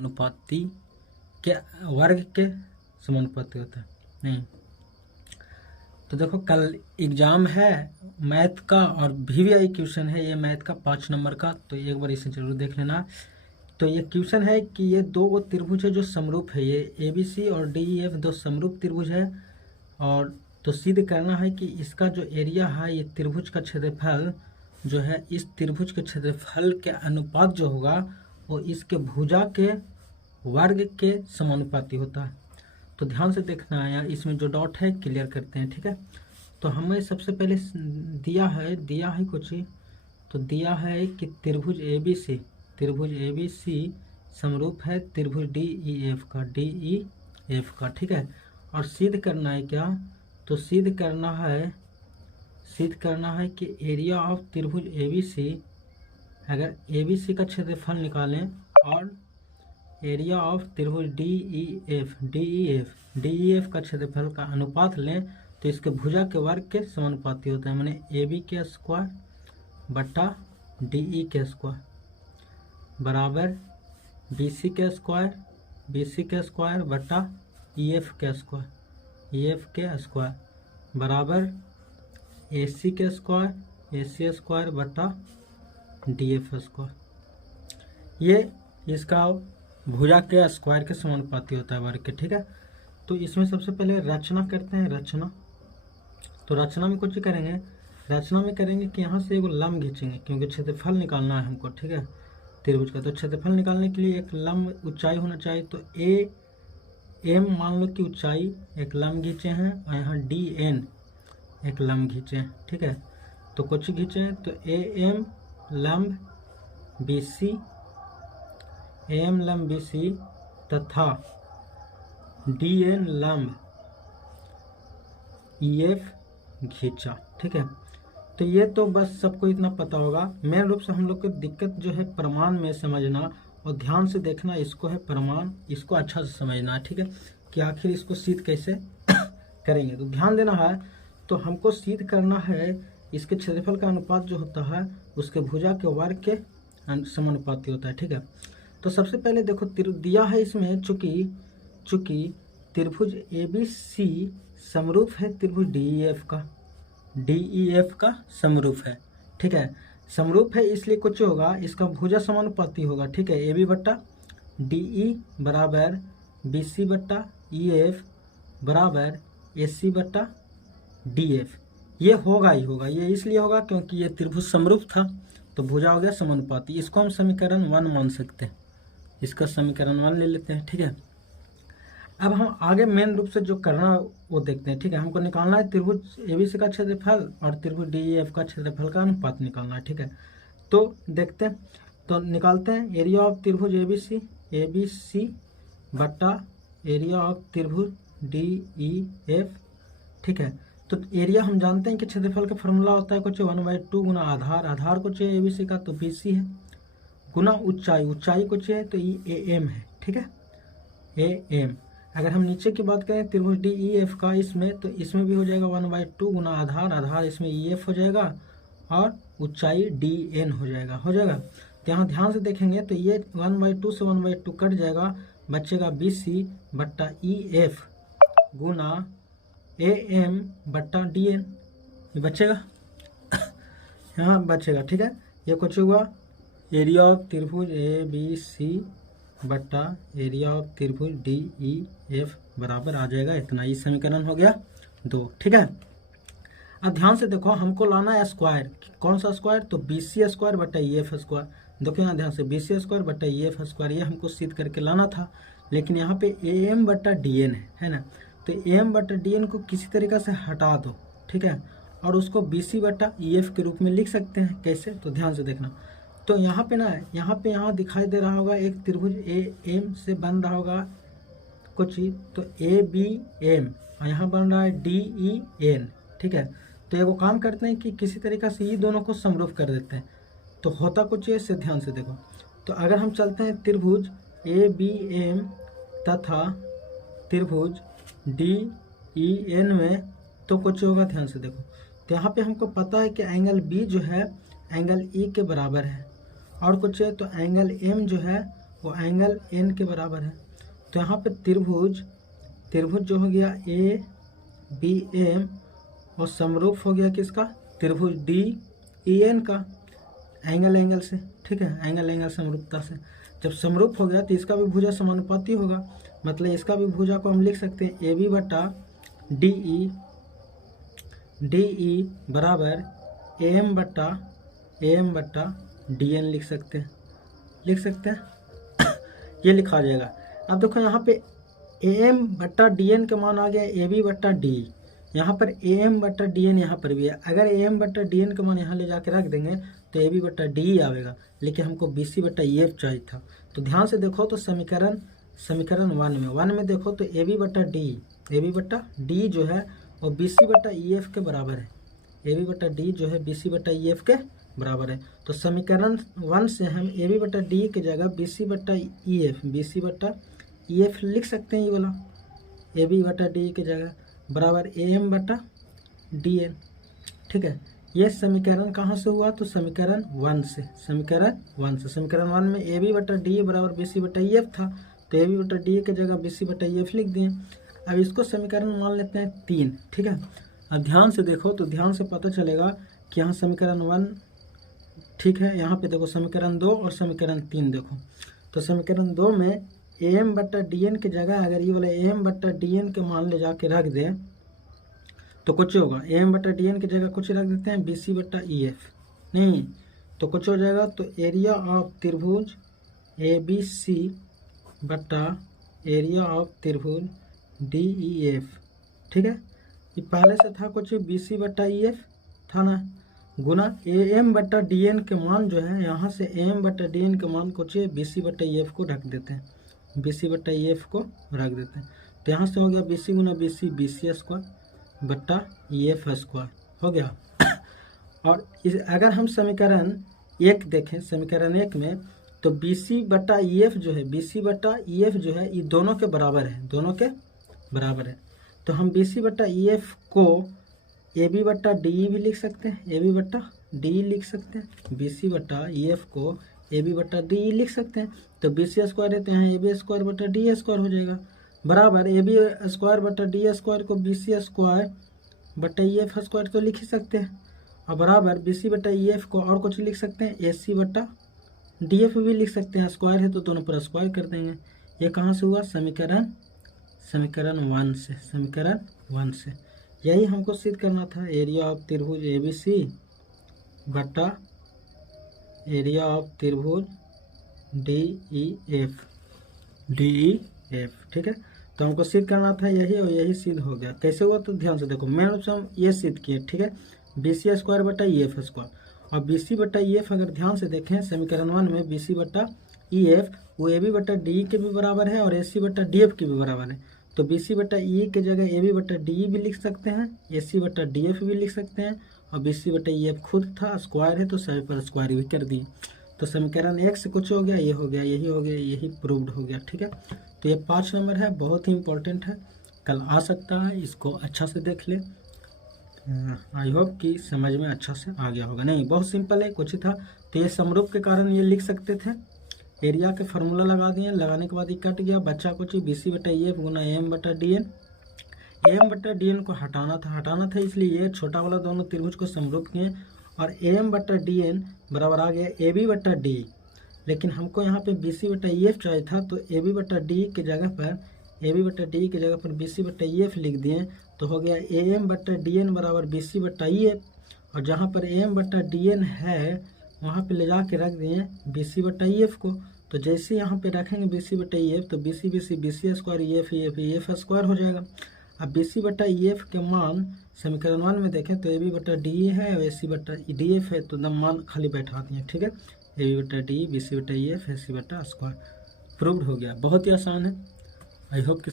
अनुपाती के वर्ग के समानुपाती होता है नहीं। तो देखो कल एग्जाम है मैथ का और VVI क्वेश्चन है ये मैथ का 5 नंबर का, तो एक बार इसे जरूर देख लेना। तो ये क्वेश्चन है कि ये दो वो त्रिभुज है जो समरूप है, ये ABC और DEF दो समरूप त्रिभुज है, और तो सिद्ध करना है कि इसका जो एरिया है ये त्रिभुज का क्षेत्रफल जो है इस त्रिभुज के क्षेत्रफल के अनुपात जो होगा वो इसके भुजा के वर्ग के समानुपाती होता है। तो ध्यान से देखना है यार, इसमें जो डॉट है क्लियर करते हैं, ठीक है। तो हमें सबसे पहले दिया है कुछ, तो दिया है कि त्रिभुज ABC समरूप है त्रिभुज DEF का, ठीक है। और सिद्ध करना है क्या, तो सिद्ध करना है कि एरिया ऑफ त्रिभुज ABC, अगर ABC का क्षेत्रफल निकालें और एरिया ऑफ त्रिभुज DEF का क्षेत्रफल का अनुपात लें तो इसके भुजा के वर्ग के समानुपाती होता है, माने AB के स्क्वायर बटा DE के स्क्वायर बराबर BC के स्क्वायर बटा EF के स्क्वायर बराबर AC के स्क्वायर बटा DF स्क्वायर। ये इसका भुजा के स्क्वायर के समानुपाती होता है वर्ग के, ठीक है। तो इसमें सबसे पहले रचना करते हैं, रचना। तो रचना में कुछ करेंगे कि यहाँ से एक लंब खींचेंगे क्योंकि क्षेत्रफल निकालना है हमको, ठीक है, त्रिभुज का। तो क्षेत्रफल निकालने के लिए एक लंब ऊंचाई होना चाहिए, तो AM मान लो कि ऊंचाई एक लंब खींचे हैं और यहाँ DN एक लंब खींचे हैं, ठीक है। तो कुछ खींचे हैं तो AM लंब BC तथा DN लंब EF खींचा, ठीक है। तो ये तो बस सबको इतना पता होगा। मेन रूप से हम लोग को दिक्कत जो है प्रमाण में समझना और ध्यान से देखना, इसको है प्रमाण, इसको अच्छा से समझना है, ठीक है, कि आखिर इसको सिद्ध कैसे करेंगे। तो ध्यान देना है, तो हमको सिद्ध करना है इसके क्षेत्रफल का अनुपात जो होता है उसके भुजा के वर्ग के समानुपाती होता है, ठीक है। तो सबसे पहले देखो दिया है इसमें, चूंकि त्रिभुज ABC समरूप है त्रिभुज DEF का समरूप है, ठीक है। समरूप है इसलिए कुछ होगा, इसका भुजा समानुपाती होगा, ठीक है। AB बट्टा DE बराबर BC बट्टा EF बराबर AC बट्टा DF। ये होगा ही होगा, ये इसलिए होगा क्योंकि ये त्रिभुज समरूप था तो भुजा हो गया समानुपाती। इसको हम समीकरण 1 मान सकते हैं, इसका समीकरण 1 ले लेते हैं, ठीक है। अब हम आगे मेन रूप से जो करना वो देखते हैं, ठीक है। हमको निकालना है त्रिभुज ABC का क्षेत्रफल और त्रिभुज DEF का क्षेत्रफल का अनुपात निकालना है, ठीक है। तो देखते हैं, तो निकालते हैं एरिया ऑफ त्रिभुज ABC बट्टा एरिया ऑफ त्रिभुज DEF, ठीक है। तो एरिया हम जानते हैं कि क्षेत्रफल का फॉर्मूला होता है कुछ 1/2 गुना आधार कुछ है ABC का तो BC है, गुना ऊंचाई कुछ है तो AM है, ठीक है, AM। अगर हम नीचे की बात करें त्रिभुज DEF का, इसमें तो इसमें भी हो जाएगा 1/2 गुना आधार इसमें EF हो जाएगा और ऊंचाई DN हो जाएगा। तो यहाँ ध्यान से देखेंगे तो ये 1/2 से 1/2 कट जाएगा, बचेगा BC बट्टा EF गुना AM बट्टा DN, ये बचेगा यहाँ बचेगा, ठीक है। ये कुछ हुआ एरिया ऑफ त्रिभुज ABC बट्टा एरिया ऑफ त्रिभुज DEF बराबर आ जाएगा इतना। ये समीकरण हो गया 2, ठीक है। अब ध्यान से देखो, हमको लाना है स्क्वायर, कौन सा स्क्वायर, तो BC स्क्वायर बट्टा EF स्क्वायर। देखो यहाँ ध्यान से BC स्क्वायर बट्टा EF स्क्वायर, ये हमको सिद्ध करके लाना था, लेकिन यहाँ पे AM बट्टा DN है ना। तो AM बट्टा DN को किसी तरीके से हटा दो, ठीक है, और उसको BC बट्टा EF के रूप में लिख सकते हैं। कैसे, तो ध्यान से देखना। तो यहाँ पे ना, यहाँ दिखाई दे रहा होगा एक त्रिभुज AM से बन रहा होगा कुछ ही, तो ABM और यहाँ बन रहा है DEN, ठीक है। तो एगो काम करते हैं कि किसी तरीके से ये दोनों को समरूप कर देते हैं, तो होता कुछ है, इससे ध्यान से देखो। तो अगर हम चलते हैं त्रिभुज ABM तथा त्रिभुज DEN में, तो कुछ होगा, ध्यान से देखो। तो यहाँ पे हमको पता है कि एंगल B जो है एंगल E के बराबर है, और कुछ है तो एंगल M जो है वो एंगल एन के बराबर है। तो यहाँ पे त्रिभुज जो हो गया ए बी एम और समरूप हो गया किसका, त्रिभुज डी ई एन का, एंगल से, ठीक है, एंगल समरूपता से। जब समरूप हो गया तो इसका भी भुजा समानुपाती होगा, मतलब इसका भी भुजा को हम लिख सकते हैं ए बी बटा डी ई बराबर ए एम बटा डी एन लिख सकते हैं ये लिखा जाएगा। अब देखो यहाँ पे ए एम बट्टा डी एन का मान आ गया ए बी बट्टा डी, यहाँ पर ए एम बट्टा डी एन यहाँ पर भी है। अगर ए एम बट्टा डी एन का मान यहाँ ले जाके रख देंगे तो ए बी बट्टा डी आवेगा, लेकिन हमको बी सी बट्टा ई एफ चाहिए था। तो ध्यान से देखो तो समीकरण वन में देखो तो ए बी बट्टा डी जो है वो बी सी बट्टा ई एफ के बराबर है। ए बी बट्टा डी जो है बी सी बट्टा ई एफ के बराबर है। तो समीकरण 1 से हम ए बी बट्टा डी की जगह बी सी बट्टा ई एफ लिख सकते हैं। ये वाला ए बी बट्टा डी की जगह बराबर ए एम बट्टा डी एन, ठीक है। ये समीकरण कहाँ से हुआ, तो समीकरण 1 से। समीकरण 1 में ए बी बट्टा डी बराबर बी सी बट्टा ई एफ था, तो ए बी बट्टा डी की जगह बी सी बट्टा ई एफ लिख दिए। अब इसको समीकरण मान लेते हैं 3, ठीक है। अब ध्यान से देखो तो ध्यान से पता चलेगा कि यहाँ समीकरण 1 ठीक है, यहाँ पे देखो समीकरण 2 और समीकरण 3 देखो। तो समीकरण 2 में ए एम बट्टा डी एन की जगह अगर ये वाला ए एम बट्टा डी एन के मान ले जाके रख दे तो कुछ होगा, ए एम बट्टा डी एन की जगह कुछ रख देते हैं बी सी बट्टा ई एफ, नहीं तो कुछ हो जाएगा। तो एरिया ऑफ त्रिभुज ए बी सी बट्टा एरिया ऑफ त्रिभुज डी ई एफ, ठीक है। ये पहले से था कुछ बी सी बट्टा ई एफ था ना, गुना ए एम बट्टा डी एन के मान जो है यहाँ से ए एम बट्टा डी एन के मान को बी सी बट्टा ई एफ को रख देते हैं, बी सी बट्टा ई एफ को रख देते हैं। तो यहाँ से हो गया बी सी गुना बी सी स्क्वायर बट्टा ई एफ स्क्वायर हो गया। और अगर हम समीकरण 1 देखें, समीकरण 1 में तो बी सी बट्टा ई एफ जो है, बी सी बट्टा ई एफ जो है ये दोनों के बराबर है, तो हम बी सी बट्टा ई एफ को ए बी बट्टा डी भी लिख सकते हैं, ए बी बट्टा डी लिख सकते हैं, बी सी बट्टा ई एफ को ए बी बट्टा डी लिख सकते हैं। तो बी सी स्क्वायर रहते हैं ए बी स्क्वायर बट्टा डी स्क्वायर हो जाएगा, बराबर ए बी स्क्वायर बट्टा डी स्क्वायर को बी सी स्क्वायर बट्टा ई एफ स्क्वायर तो लिख ही सकते हैं, और बराबर बी सी बट्टा ई एफ को और कुछ लिख सकते हैं ए सी बट्टा डी एफ भी लिख सकते हैं, स्क्वायर है तो दोनों पर स्क्वायर कर देंगे। ये कहाँ से हुआ, समीकरण 1 से। यही हमको सिद्ध करना था, एरिया ऑफ त्रिभुज ए बी सी बट्टा एरिया ऑफ त्रिभुज डी ई एफ, ठीक है। तो हमको सिद्ध करना था यही, और यही सिद्ध हो गया। कैसे हुआ तो ध्यान से देखो, मेन रूप से हम ये सिद्ध किए, ठीक है, बी सी स्क्वायर बट्टा ई एफ स्क्वायर। और बी सी बट्टा ई एफ अगर ध्यान से देखें समीकरण 1 में बी सी बट्टा ई एफ वो ए बी बट्टा डी के भी बराबर है और ए सी बट्टा डी एफ के भी बराबर है। तो बी सी बट्टा ई के जगह ए बी बट्टा डी भी लिख सकते हैं, ए सी बट्टा डी एफ भी लिख सकते हैं, और बी सी बट्टा ई एफ खुद था स्क्वायर है तो सभी पर स्क्वायर भी कर दिए। तो समीकरण 1 से कुछ हो गया, ये हो गया, यही हो गया, यही प्रूव्ड हो गया, ठीक है। तो ये 5 नंबर है, बहुत ही इंपॉर्टेंट है, कल आ सकता है, इसको अच्छा से देख ले। आई होप कि समझ में अच्छा से आ गया होगा। नहीं, बहुत सिंपल है, कुछ ही था। तो ये समरूप के कारण ये लिख सकते थे, एरिया के फार्मूला लगा दिए, लगाने के बाद ये कट गया, बच्चा कुछ बी सी बटा ई एफ गुना एम बटा डी एन। एम बटा डी एन को हटाना था, इसलिए ये छोटा वाला दोनों त्रिभुज को समरूप किए और एम बटा डी एन बराबर आ गया ए बी बटा डी। लेकिन हमको यहाँ पे बी सी बटा ई एफ चाहिए था, तो ए बी बटा डी की जगह पर बी सी बटा ई एफ लिख दिए, तो हो गया ए एम बटा डी एन बराबर बी सी बटा ई एफ। और जहाँ पर ए एम बटा डी एन है वहाँ पे ले जा के रख दिए बी सी बटा ई एफ को। तो जैसे यहाँ पे रखेंगे बी सी बटा ई एफ तो B C square E F square हो जाएगा। अब बी सी बटा ई एफ के मान समीकरण 1 में देखें तो ए बी बटा डी है और ए सी बटा डी एफ है, तो मान खाली बैठा दिए, ठीक है। ए बी बटा डी, बी सी बटा ई एफ, ए सी बटा स्क्वायर प्रूव्ड हो गया। बहुत ही आसान है। I hope